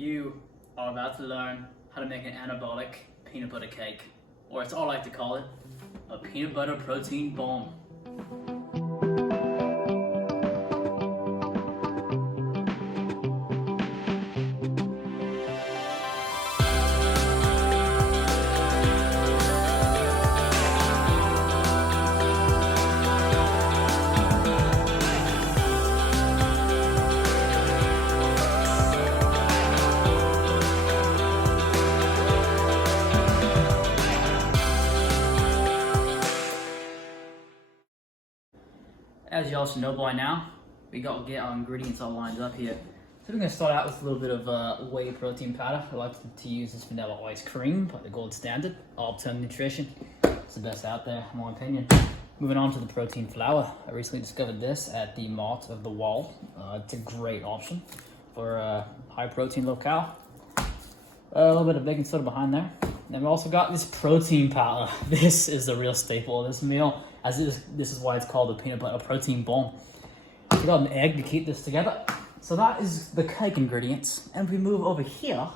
You are about to learn how to make an anabolic peanut butter cake, or as I like to call it, a peanut butter protein bomb. As you all should know by now, we got to get our ingredients all lined up here. So we're going to start out with a little bit of whey protein powder. I like to use this vanilla ice cream, by the gold standard, Optimum Nutrition. It's the best out there, in my opinion. Moving on to the protein flour. I recently discovered this at the Mart of the Wall. It's a great option for high protein, low cal. A little bit of baking soda behind there. Then we also got this protein powder. This is the real staple of this meal, as this is why it's called the peanut butter protein bomb. We got an egg to keep this together. So that is the cake ingredients. And if we move over here,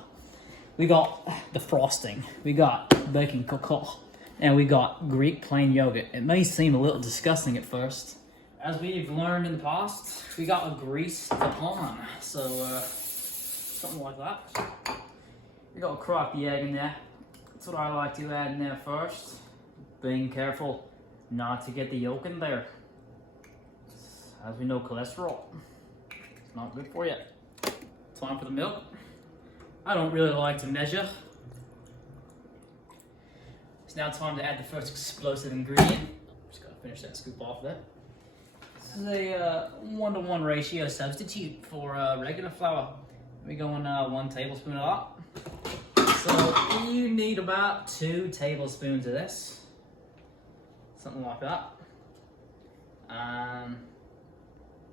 we got the frosting. We got baking cocoa, and we got Greek plain yogurt. It may seem a little disgusting at first. As we've learned in the past, we got to grease the pan. So something like that. We got to crack the egg in there. That's what I like to add in there first. Being careful not to get the yolk in there. As we know, cholesterol, it's not good for you. Time for the milk. I don't really like to measure. It's now time to add the first explosive ingredient. Just gotta finish that scoop off there. This is a 1-to-1 ratio substitute for regular flour. We're going 1 tablespoon of that. So you need about 2 tablespoons of this. Something like that.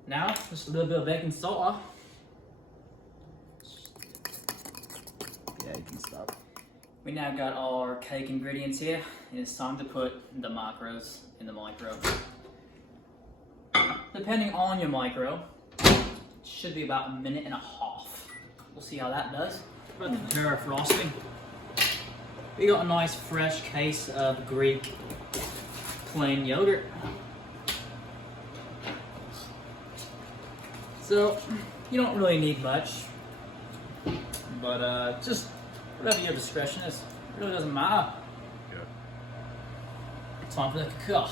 Now, just a little bit of baking soda. Baking stuff. We now got our cake ingredients here. It's time to put the macros in the micro. Depending on your micro, it should be about 1.5 minutes. We'll see how that does. We're going to prepare our frosting. We got a nice fresh case of Greek plain yogurt. So you don't really need much, but just whatever your discretion is. It really doesn't matter. Yeah. Time for the cocoa.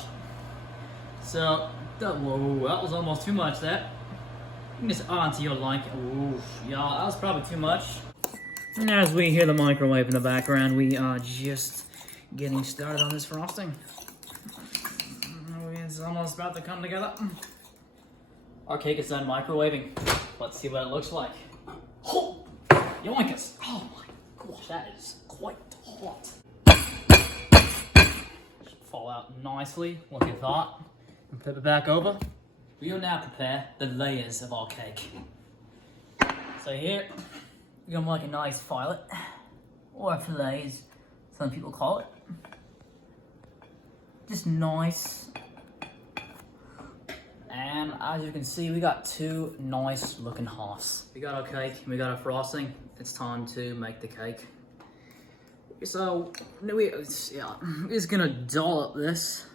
So whoa, that was almost too much. That you can just add to your liking. Ooh, yeah, that was probably too much. And as we hear the microwave in the background, we are just getting started on this frosting. It's almost about to come together. Our cake is done microwaving. Let's see what it looks like. Oh, yoinkus! Oh my gosh, that is quite hot. Should fall out nicely, like I thought. And flip it back over. We will now prepare the layers of our cake. So here, we're gonna make a nice fillet, or fillet as some people call it. Just nice. And as you can see, we got 2 nice looking hearts. We got our cake, we got our frosting. It's time to make the cake. So we're just gonna dollop this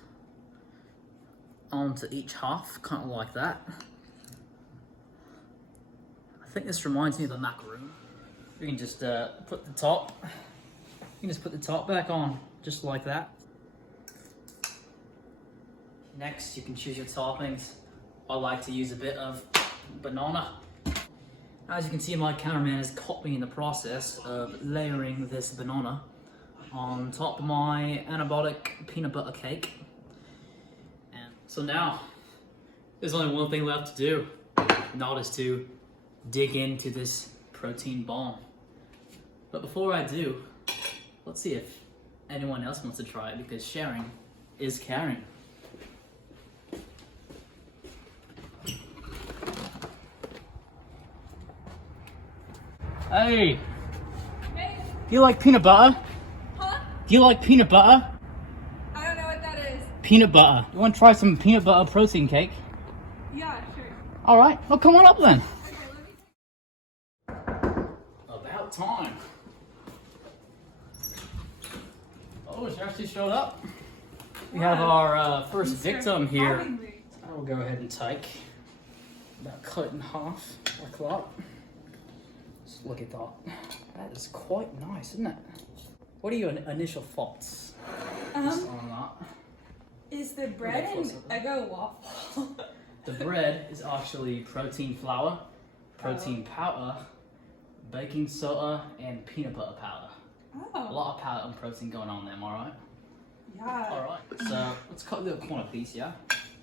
onto each half, kind of like that. I think this reminds me of the macaroon. We can just put the top. You can just put the top back on, just like that. Next, you can choose your toppings. I like to use a bit of banana. As you can see, my cameraman has caught me in the process of layering this banana on top of my anabolic peanut butter cake. And so now, there's only one thing left to do, and that is to dig into this protein bomb. But before I do, let's see if anyone else wants to try it, because sharing is caring. Hey! Hey! Do you like peanut butter? Huh? Do you like peanut butter? I don't know what that is. Peanut butter. You want to try some peanut butter protein cake? Yeah, sure. Alright, well come on up then. Okay, let me... About about time. Oh, she actually showed up. We have our first victim here. I will go ahead and take that, cut it in half like that. Just look at that. That is quite nice, isn't it? What are your initial thoughts just on that? Is the bread an Eggo waffle? The bread is actually protein flour, protein powder, baking soda, and peanut butter powder. Oh. A lot of powder and protein going on there, am I right? Yeah. Alright, so let's cut a little corner piece, yeah?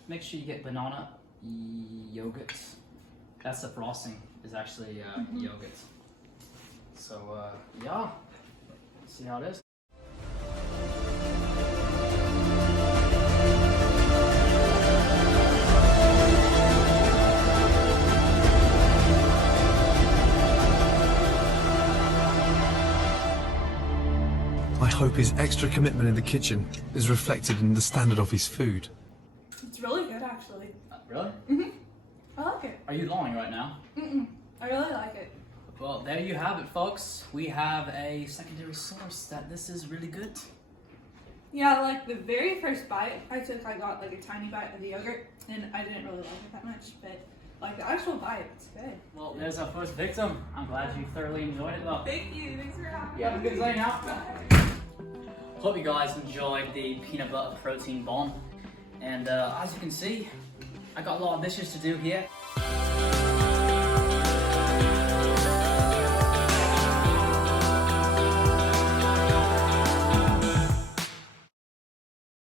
Make sure you get banana yogurt. That's the frosting, is actually yogurt. So, yeah, let's see how it is. I hope his extra commitment in the kitchen is reflected in the standard of his food. It's really good, actually. Really? I like it. Are you lying right now? I really like it. Well, there you have it, folks. We have a secondary source that this is really good. Yeah, like the very first bite I took, I got like a tiny bite of the yogurt, and I didn't really like it that much, but like the actual bite, it's good. Well, there's our first victim. I'm glad you thoroughly enjoyed it, though. Thank you. Thanks for having me. You have a good day now. Bye. Hope you guys enjoyed the peanut butter protein bomb. And as you can see, I got a lot of dishes to do here.